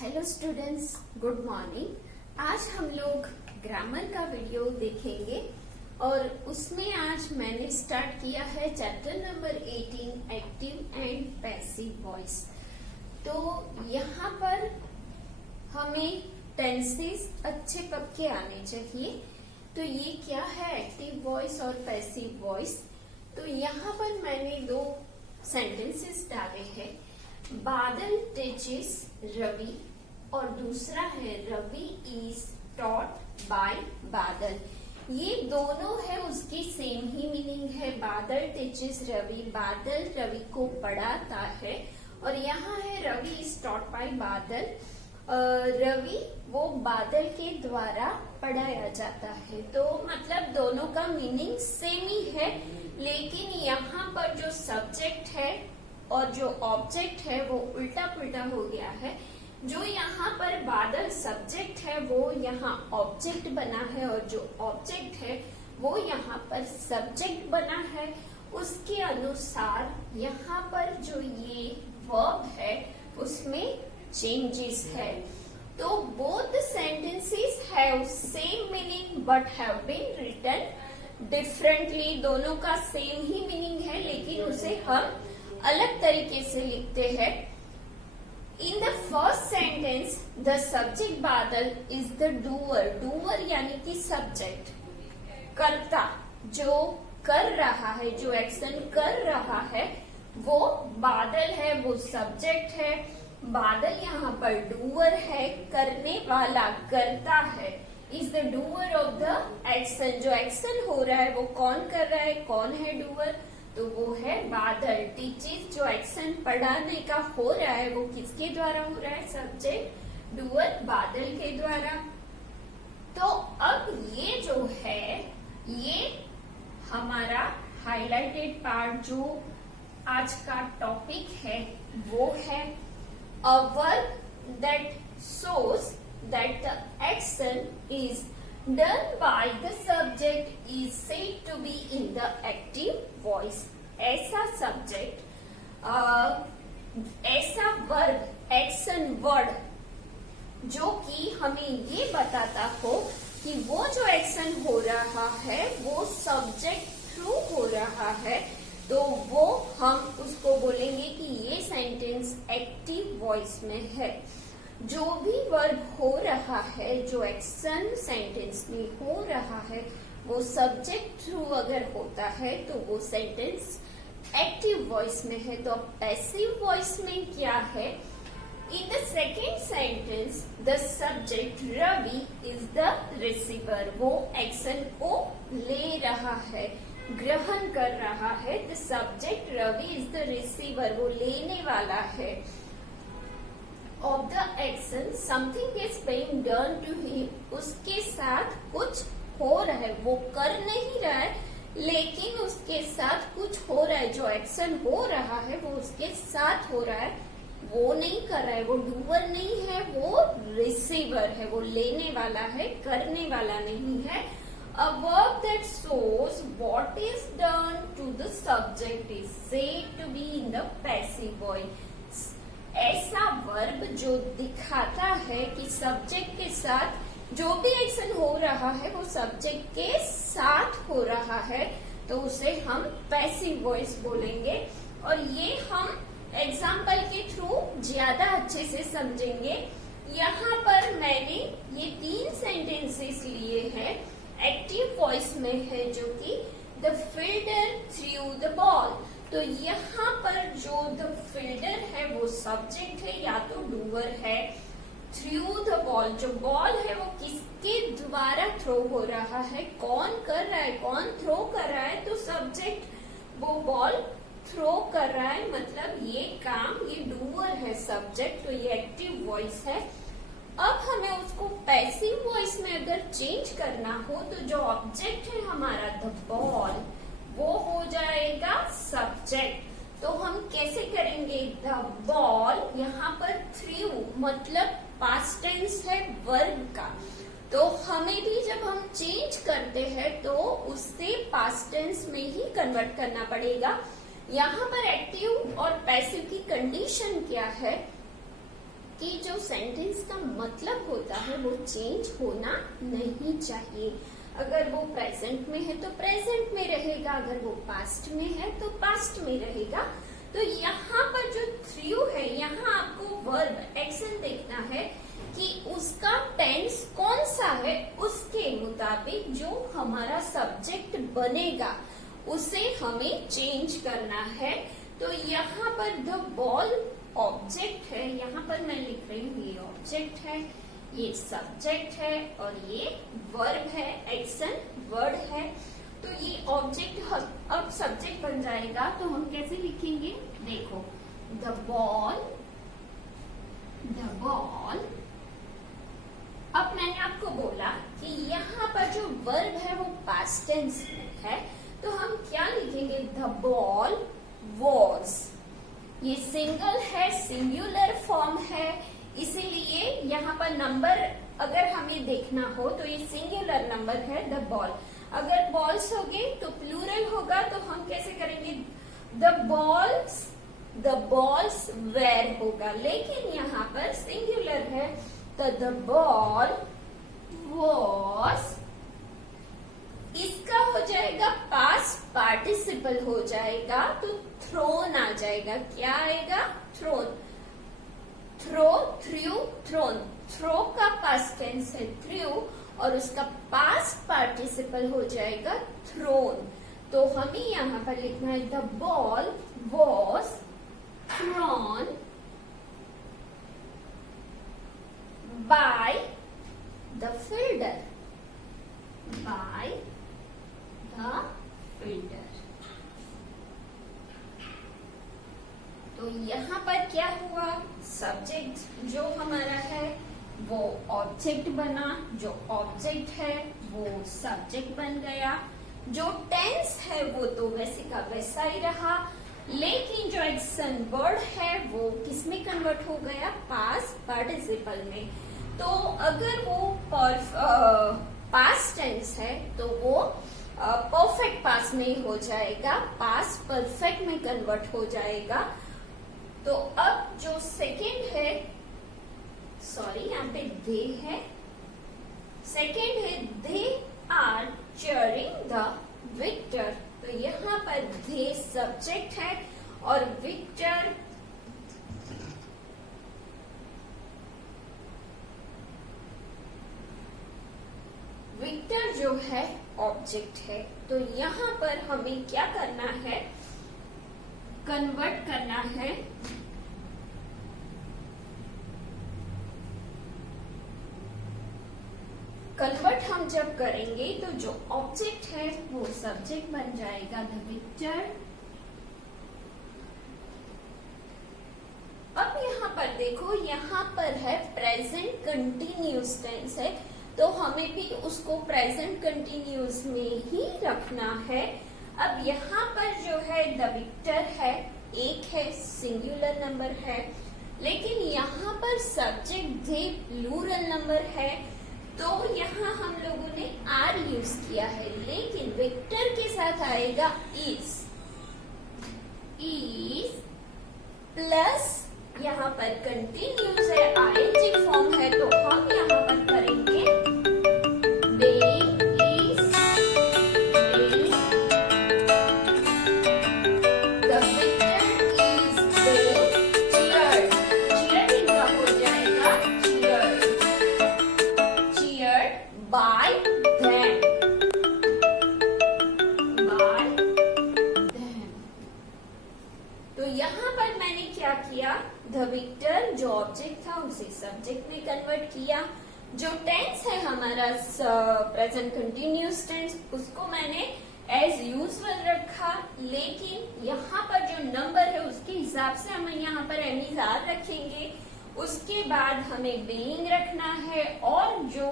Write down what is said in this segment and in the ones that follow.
Hello students, good morning. आज हम लोग ग्रामर का वीडियो देखेंगे और उसमें आज मैंने स्टार्ट किया है chapter number 18 active and passive voice. तो यहाँ पर हमें टेंसेस अच्छे पक्के आने चाहिए। तो ये क्या है एक्टिव वॉइस और पैसिव वॉइस। तो यहाँ पर मैंने दो सेंटेंसेस डाले हैं, बादल टीचेस रवि और दूसरा है रवि इज टॉट बाय बादल। ये दोनों है उसकी सेम ही मीनिंग है। बादल टीचेस रवि, बादल रवि को पढ़ाता है। और यहाँ है रवि इज टॉट बाय बादल, रवि वो बादल के द्वारा पढ़ाया जाता है। तो मतलब दोनों का मीनिंग सेम ही है, लेकिन यहाँ पर जो सब्जेक्ट है और जो ऑब्जेक्ट है वो उल्टा पुल्टा हो गया है। जो यहाँ पर बादल सब्जेक्ट है वो यहाँ ऑब्जेक्ट बना है और जो ऑब्जेक्ट है वो यहाँ पर सब्जेक्ट बना है। उसके अनुसार यहाँ पर जो ये वर्ब है उसमें चेंजेस है। तो both sentences have same meaning but have been written differently. दोनों का सेम ही मीनिंग है लेकिन उसे हम अलग तरीके से लिखते हैं। In the first sentence, the subject बादल is the doer. Doer यानी कि subject, कर्ता, जो कर रहा है, जो एक्शन कर रहा है वो बादल है, वो सब्जेक्ट है। बादल यहाँ पर doer है, करने वाला, करता है। Is the doer of the action. जो एक्शन हो रहा है वो कौन कर रहा है, कौन है doer? तो वो है बादल। टीचेस जो एक्शन पढ़ाने का हो रहा है वो किसके द्वारा हो रहा है, सब्जेक्ट डूअर बादल के द्वारा। तो अब ये जो है ये हमारा हाइलाइटेड पार्ट जो आज का टॉपिक है वो है a verb that shows that the action is done by the subject is said to be in the active voice. ऐसा सब्जेक्ट, ऐसा वर्ब, एक्शन वर्ड जो कि हमें ये बताता हो कि वो जो एक्शन हो रहा है वो सब्जेक्ट थ्रू हो रहा है, तो वो हम उसको बोलेंगे कि ये सेंटेंस एक्टिव वॉइस में है। जो भी वर्ब हो रहा है, जो एक्शन सेंटेंस में हो रहा है वो सब्जेक्ट थ्रू अगर होता है तो वो सेंटेंस एक्टिव वॉइस में है। तो अब पैसिव वॉइस में क्या है, in the second sentence the subject Ravi is the receiver. वो एक्शन को ले रहा है, ग्रहण कर रहा है। The subject Ravi is the receiver, वो लेने वाला है। of the action something is being done to him. उसके साथ कुछ हो रहा है, वो कर नहीं रहा है लेकिन उसके साथ कुछ हो रहा है। जो एक्शन हो रहा है वो उसके साथ हो रहा है, वो नहीं कर रहा है, वो डूअर नहीं है, वो रिसीवर है, वो लेने वाला है, करने वाला नहीं है। A verb that shows what is done to the subject is said to be in the passive voice. ऐसा वर्ब जो दिखाता है कि सब्जेक्ट के साथ जो भी एक्शन हो रहा है वो सब्जेक्ट के साथ हो रहा है, तो उसे हम पैसिव वॉइस बोलेंगे। और ये हम एग्जाम्पल के थ्रू ज्यादा अच्छे से समझेंगे। यहाँ पर मैंने ये 3 सेंटेंसेस लिए हैं, एक्टिव वॉइस में है, जो कि the fielder through the ball. तो यहाँ पर जो द फील्डर है वो सब्जेक्ट है या तो डूअर है। थ्रू द बॉल, जो बॉल है वो किसके द्वारा थ्रो हो रहा है, कौन कर रहा है, कौन थ्रो कर रहा है, तो सब्जेक्ट वो बॉल थ्रो कर रहा है, मतलब ये काम ये डूअर है सब्जेक्ट, तो ये एक्टिव वॉइस है। अब हमें उसको पैसिव वॉइस में अगर चेंज करना हो तो जो ऑब्जेक्ट है हमारा द बॉल वो हो जाएगा सब्जेक्ट। तो हम कैसे करेंगे, द बॉल यहाँ पर थ्रू मतलब पास्ट टेंस है वर्ब का, तो हमें भी जब हम चेंज करते हैं तो उससे पास्ट टेंस में ही कन्वर्ट करना पड़ेगा। यहाँ पर एक्टिव और पैसिव की कंडीशन क्या है, कि जो सेंटेंस का मतलब होता है वो चेंज होना नहीं चाहिए। अगर वो प्रेजेंट में है तो प्रेजेंट में रहेगा, अगर वो पास्ट में है तो पास्ट में रहेगा। तो यहाँ पर जो थ्रू है, यहाँ आपको वर्ब एक्शन देखना है कि उसका टेंस कौन सा है, उसके मुताबिक जो हमारा सब्जेक्ट बनेगा उसे हमें चेंज करना है। तो यहाँ पर द बॉल ऑब्जेक्ट है, यहाँ पर मैं लिख रही हूँ ये ऑब्जेक्ट है, ये सब्जेक्ट है और ये वर्ब है, एक्शन वर्ड है। तो ये ऑब्जेक्ट अब सब्जेक्ट बन जाएगा, तो हम कैसे लिखेंगे, देखो द बॉल, द बॉल। अब मैंने आपको बोला कि यहाँ पर जो वर्ब है वो पास्ट टेंस में है, तो हम क्या लिखेंगे, द बॉल वॉज। ये सिंगल है, सिंगुलर फॉर्म है, इसीलिए यहाँ पर नंबर अगर हमें देखना हो तो ये सिंगुलर नंबर है द बॉल। अगर बॉल्स होंगे तो प्लूरल होगा, तो हम कैसे करेंगे, द बॉल्स वेर होगा, लेकिन यहाँ पर सिंगुलर है तो द बॉल वॉज। इसका हो जाएगा पास्ट पार्टिसिपल हो जाएगा, तो थ्रोन आ जाएगा। क्या आएगा, thrown, throw, threw, thrown. Throw का पास्ट टेंस है थ्रू और उसका पास्ट पार्टिसिपल हो जाएगा थ्रोन। तो हमें यहाँ पर लिखना है the ball was throne by the fielder, by the fielder. तो यहाँ पर क्या हुआ, सब्जेक्ट जो हमारा है वो ऑब्जेक्ट बना, जो ऑब्जेक्ट है वो सब्जेक्ट बन गया, जो टेंस है वो तो वैसे का वैसा ही रहा, लेकिन जो एक्शन वर्ड है वो किसमें कन्वर्ट हो गया, पास्ट पार्टिसिपल में। तो अगर वो पास्ट टेंस है तो वो परफेक्ट पास्ट में हो जाएगा, पास्ट परफेक्ट में कन्वर्ट हो जाएगा। तो अब जो सेकेंड है, सॉरी यहाँ पे दे है, सेकेंड है they are cheering the victor. तो यहाँ पर दे सब्जेक्ट है और विक्टर जो है ऑब्जेक्ट है। तो यहाँ पर हमें क्या करना है, कन्वर्ट करना है कन्वर्ट हम जब करेंगे तो जो ऑब्जेक्ट है वो सब्जेक्ट बन जाएगा द विक्टर। अब यहाँ पर देखो, यहाँ पर है प्रेजेंट कंटिन्यूस टेंस है, तो हमें भी उसको प्रेजेंट कंटिन्यूस में ही रखना है। अब यहाँ पर जो है द विक्टर है, एक है, सिंगुलर नंबर है, लेकिन यहाँ पर सब्जेक्ट दे प्लूरल नंबर है, तो यहाँ हम लोगों ने आर यूज किया है, लेकिन विक्टर के साथ आएगा इज प्लस यहाँ पर कंटिन्यूस है, आईएनजी फॉर्म है, तो हम यहाँ पर करेंगे द विक्टर जो ऑब्जेक्ट था उसे सब्जेक्ट में कन्वर्ट किया। जो टेंस है हमारा प्रेजेंट कंटिन्यूस टेंस, उसको मैंने एज यूजुअल रखा, लेकिन यहाँ पर जो नंबर है उसके हिसाब से हम यहाँ पर एमिजार रखेंगे। उसके बाद हमें बीइंग रखना है और जो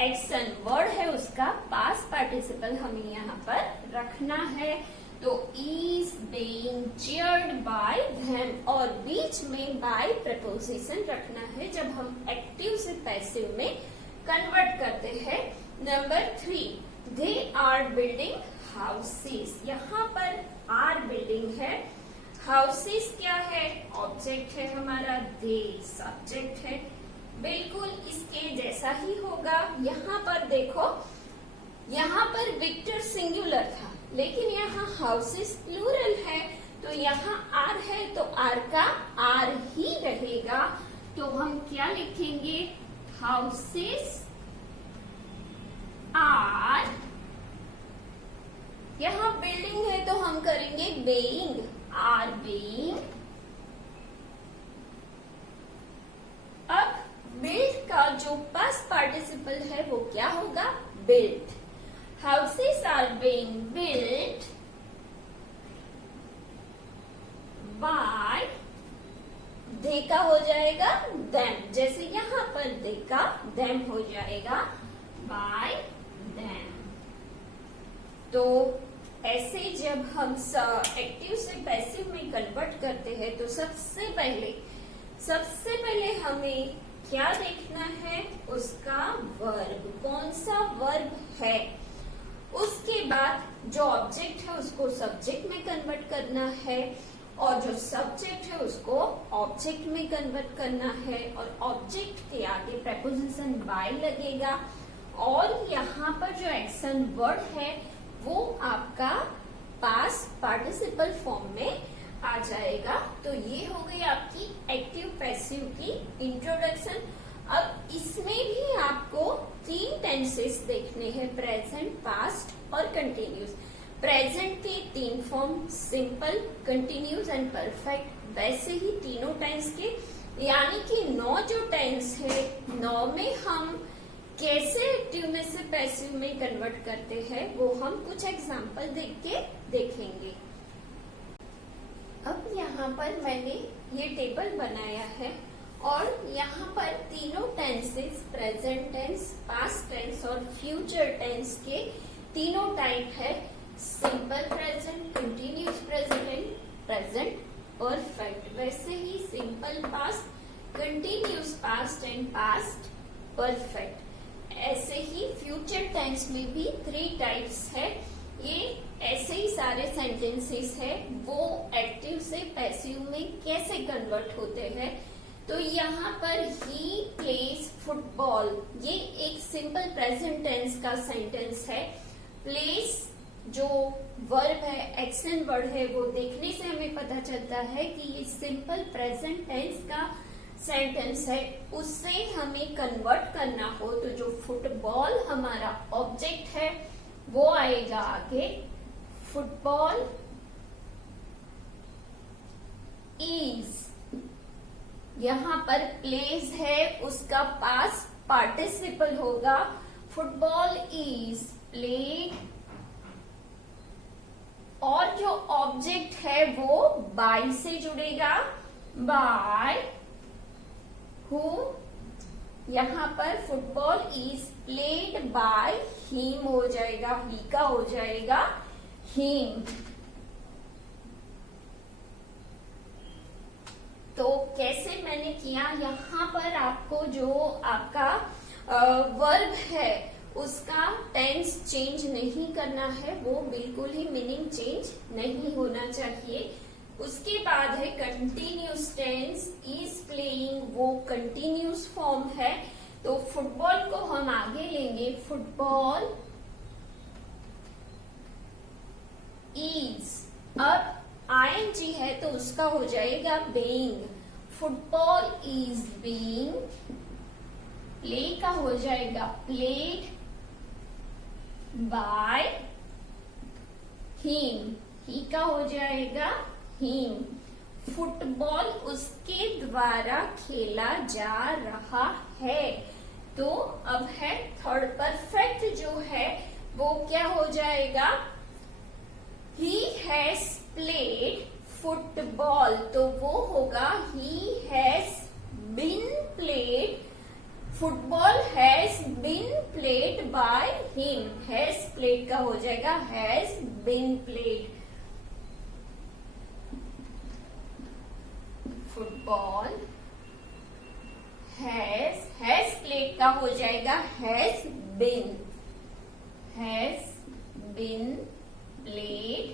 एक्शन वर्ड है उसका पास्ट पार्टिसिपल हमें यहाँ पर रखना है। तो is being cheered bye them, और बीच में बाय प्रपोजिशन रखना है जब हम एक्टिव से पैसिव में कन्वर्ट करते हैं। Number 3, they are building houses. यहाँ पर आर बिल्डिंग है, हाउसेस क्या है? ऑब्जेक्ट है हमारा, दे सब्जेक्ट है, बिल्कुल इसके जैसा ही होगा। यहाँ पर देखो, यहाँ पर विक्टर सिंगुलर था, लेकिन यहाँ हाउसेस प्लूरल है, तो यहाँ आर है तो आर का आर ही रहेगा। तो हम क्या लिखेंगे? हाउसेस आर, यहाँ बिल्डिंग है तो हम करेंगे बेइंग, आर बेइंग। अब बिल्ड का जो पास्ट पार्टिसिपल है वो क्या होगा? Built. Houses are being built by, they का हो जाएगा देम, जैसे यहाँ पर दे का देम हो जाएगा बाय देम। तो ऐसे जब हम एक्टिव से पैसिव में कन्वर्ट करते हैं तो सबसे पहले हमें क्या देखना है? उसका वर्ब, कौन सा वर्ब है। उसके बाद जो ऑब्जेक्ट है उसको सब्जेक्ट में कन्वर्ट करना है, और जो सब्जेक्ट है उसको ऑब्जेक्ट में कन्वर्ट करना है, और ऑब्जेक्ट के आगे प्रेपोजिशन बाय लगेगा, और यहाँ पर जो एक्शन वर्ड है वो आपका पास्ट पार्टिसिपल फॉर्म में आ जाएगा। तो ये हो गई आपकी एक्टिव पैसिव की इंट्रोडक्शन। अब इसमें भी आपको 3 टेंसेस देखने हैं, प्रेजेंट, पास्ट और कंटिन्यूस। प्रेजेंट के 3 form, simple, continuous and perfect. वैसे ही तीनों टेंस के, यानी कि 9 जो टेंस है, 9 में हम कैसे एक्टिव में से पैसिव में कन्वर्ट करते हैं वो हम कुछ एग्जाम्पल देख के देखेंगे। अब यहाँ पर मैंने ये टेबल बनाया है, और यहाँ पर तीनों tenses, present tense, past tense और फ्यूचर टेंस के तीनों टाइप है, simple present, continuous present and present perfect. वैसे ही simple past, continuous past and past perfect. ऐसे ही फ्यूचर टेंस में भी 3 टाइप्स है। ये ऐसे ही सारे सेंटेंसेस है, वो एक्टिव से पैसिव में कैसे कन्वर्ट होते हैं। तो यहाँ पर ही प्लेस फुटबॉल, ये एक सिंपल प्रेजेंट टेंस का सेंटेंस है। प्लेस जो वर्ब है, एक्शन वर्ड है, वो देखने से हमें पता चलता है कि ये सिंपल प्रेजेंट टेंस का सेंटेंस है। उससे हमें कन्वर्ट करना हो तो जो फुटबॉल हमारा ऑब्जेक्ट है वो आएगा आगे, फुटबॉल इज। यहाँ पर प्लेस है, उसका पास्ट पार्टिसिपल होगा, फुटबॉल इज प्लेड, और जो ऑब्जेक्ट है वो बाय से जुड़ेगा, बाय whom। यहाँ पर football is played by him हो जाएगा, ही का हो जाएगा हिम। तो कैसे मैंने किया, यहाँ पर आपको जो आपका वर्ब है उसका टेंस चेंज नहीं करना है, वो बिल्कुल ही मीनिंग चेंज नहीं होना चाहिए। उसके बाद है कंटिन्यूस टेंस, इज प्लेइंग, वो कंटिन्यूस फॉर्म है, तो फुटबॉल को हम आगे लेंगे, फुटबॉल इज। अब आईएनजी है तो उसका हो जाएगा being, football is being, play का हो जाएगा प्लेड बाय हिम, ही का हो जाएगा हिम। फुटबॉल उसके द्वारा खेला जा रहा है। तो अब है थर्ड परफेक्ट जो है वो क्या हो जाएगा, ही हैज प्लेड फुटबॉल, तो वो होगा he has been played, football has been played by him, has played का हो जाएगा has been played, football has played का हो जाएगा has been played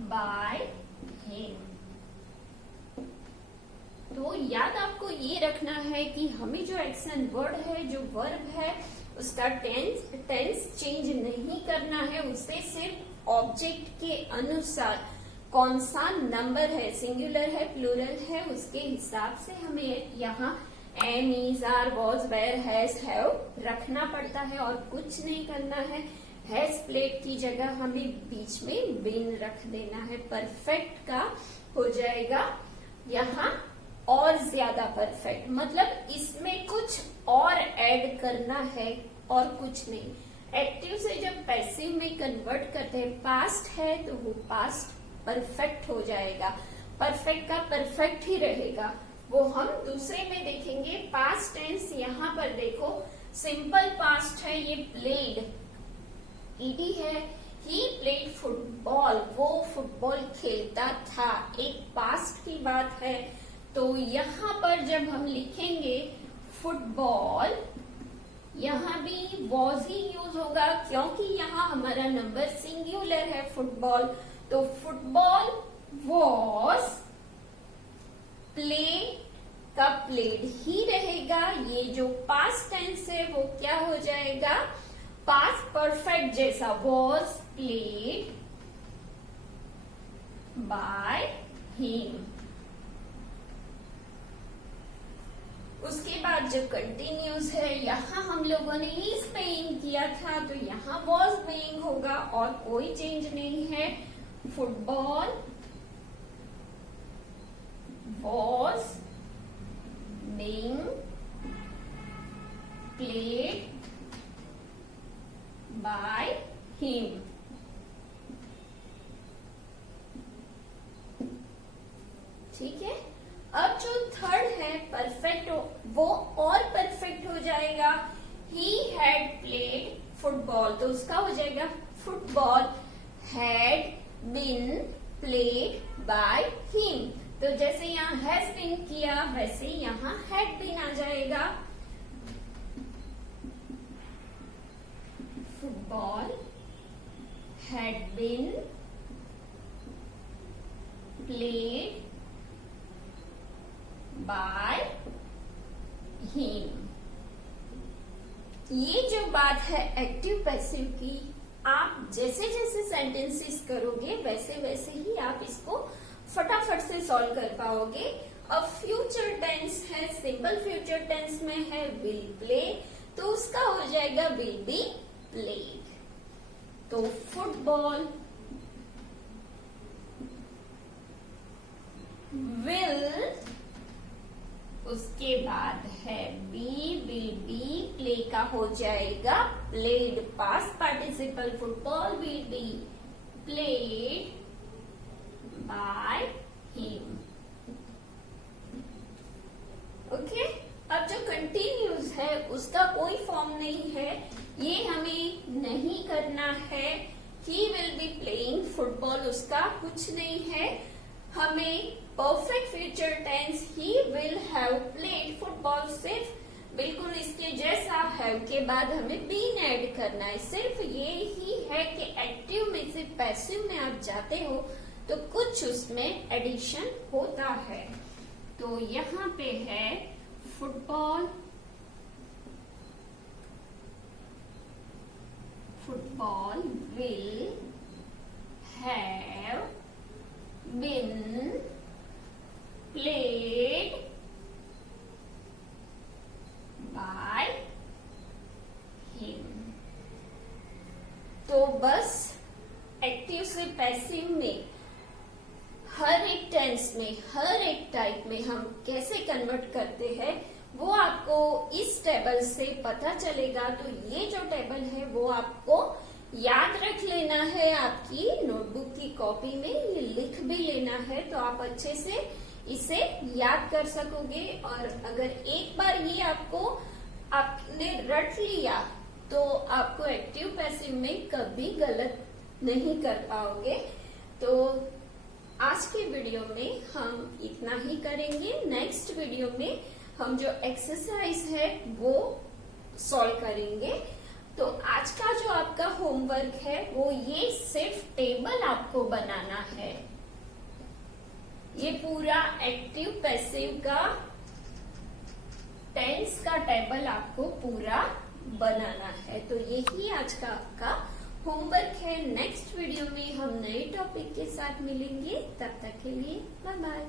by him. तो याद आपको ये रखना है कि हमें जो एक्शन वर्ड है, जो वर्ब है, उसका टेंस चेंज नहीं करना है। उसे सिर्फ ऑब्जेक्ट के अनुसार कौन सा नंबर है, सिंगुलर है, प्लूरल है, उसके हिसाब से हमें यहाँ am, is, are, was, were, has, have रखना पड़ता है और कुछ नहीं करना है। हैज प्लेड की जगह हमें बीच में बीन रख देना है। परफेक्ट का हो जाएगा यहाँ और ज्यादा परफेक्ट, मतलब इसमें कुछ और ऐड करना है और कुछ नहीं। एक्टिव से जब पैसिव में कन्वर्ट करते हैं, पास्ट है तो वो पास्ट परफेक्ट हो जाएगा, परफेक्ट का परफेक्ट ही रहेगा। वो हम दूसरे में देखेंगे। पास्ट टेंस यहाँ पर देखो, सिंपल पास्ट है, ये प्लेड, ईडी है, ही प्लेड फुटबॉल, वो फुटबॉल खेलता था, एक पास्ट की बात है। तो यहाँ पर जब हम लिखेंगे फुटबॉल, यहाँ भी वॉज ही यूज होगा क्योंकि यहाँ हमारा नंबर सिंगुलर है फुटबॉल। तो फुटबॉल वॉज प्ले का प्लेड ही रहेगा। ये जो पास्ट टेंस है वो क्या हो जाएगा, पास्ट परफेक्ट जैसा, वॉज प्लेड बाय हिम। उसके बाद जो कंटिन्यूस है, यहाँ हम लोगों ने इज पेइंग किया था तो यहाँ वॉज पेइंग होगा और कोई चेंज नहीं है। Football was being played by him. ठीक है। अब जो थर्ड है परफेक्ट, वो और परफेक्ट हो जाएगा। ही हैड प्लेड फुटबॉल, तो उसका हो जाएगा football had been played by him. तो जैसे यहाँ हैज बीन किया वैसे यहाँ हैड बीन आ जाएगा। Football had been played by him. ये जो बात है एक्टिव पैसिव की, आप जैसे जैसे सेंटेंसेस करोगे वैसे वैसे ही आप इसको फटाफट से सॉल्व कर पाओगे। अब फ्यूचर टेंस है, सिंपल फ्यूचर टेंस में है विल प्ले, तो उसका हो जाएगा विल बी प्लेड। तो फुटबॉल विल, उसके बाद है बी, विल बी, प्ले का हो जाएगा played, past participle. Football will be played by him. Okay. अब जो कंटिन्यूस है उसका कोई फॉर्म नहीं है, ये हमें नहीं करना है। He will be playing football, उसका कुछ नहीं है। हमें perfect future tense he will have played football, सिर्फ बिल्कुल इसके जैसा हैव के बाद हमें बीन ऐड करना है। सिर्फ ये ही है कि एक्टिव में से पैसिव में आप जाते हो तो कुछ उसमें एडिशन होता है। तो यहाँ पे है football, football will have been played by him. तो बस एक्टिव से पैसिव में हर एक टेंस में, हर एक टाइप में हम कैसे कन्वर्ट करते हैं वो आपको इस टेबल से पता चलेगा। तो ये जो टेबल है वो आपको याद रख लेना है, आपकी नोटबुक की कॉपी में ये लिख भी लेना है, तो आप अच्छे से इसे याद कर सकोगे। और अगर एक बार ये आपने रट लिया तो आपको एक्टिव पैसिव में कभी गलत नहीं कर पाओगे। तो आज के वीडियो में हम इतना ही करेंगे। नेक्स्ट वीडियो में हम जो एक्सरसाइज है वो सॉल्व करेंगे। तो आज का जो आपका होमवर्क है वो ये सिर्फ टेबल आपको बनाना है। ये पूरा एक्टिव पैसिव का टेंस का टेबल आपको पूरा बनाना है। तो यही आज का आपका होमवर्क है। नेक्स्ट वीडियो में हम नए टॉपिक के साथ मिलेंगे। तब तक के लिए बाय बाय।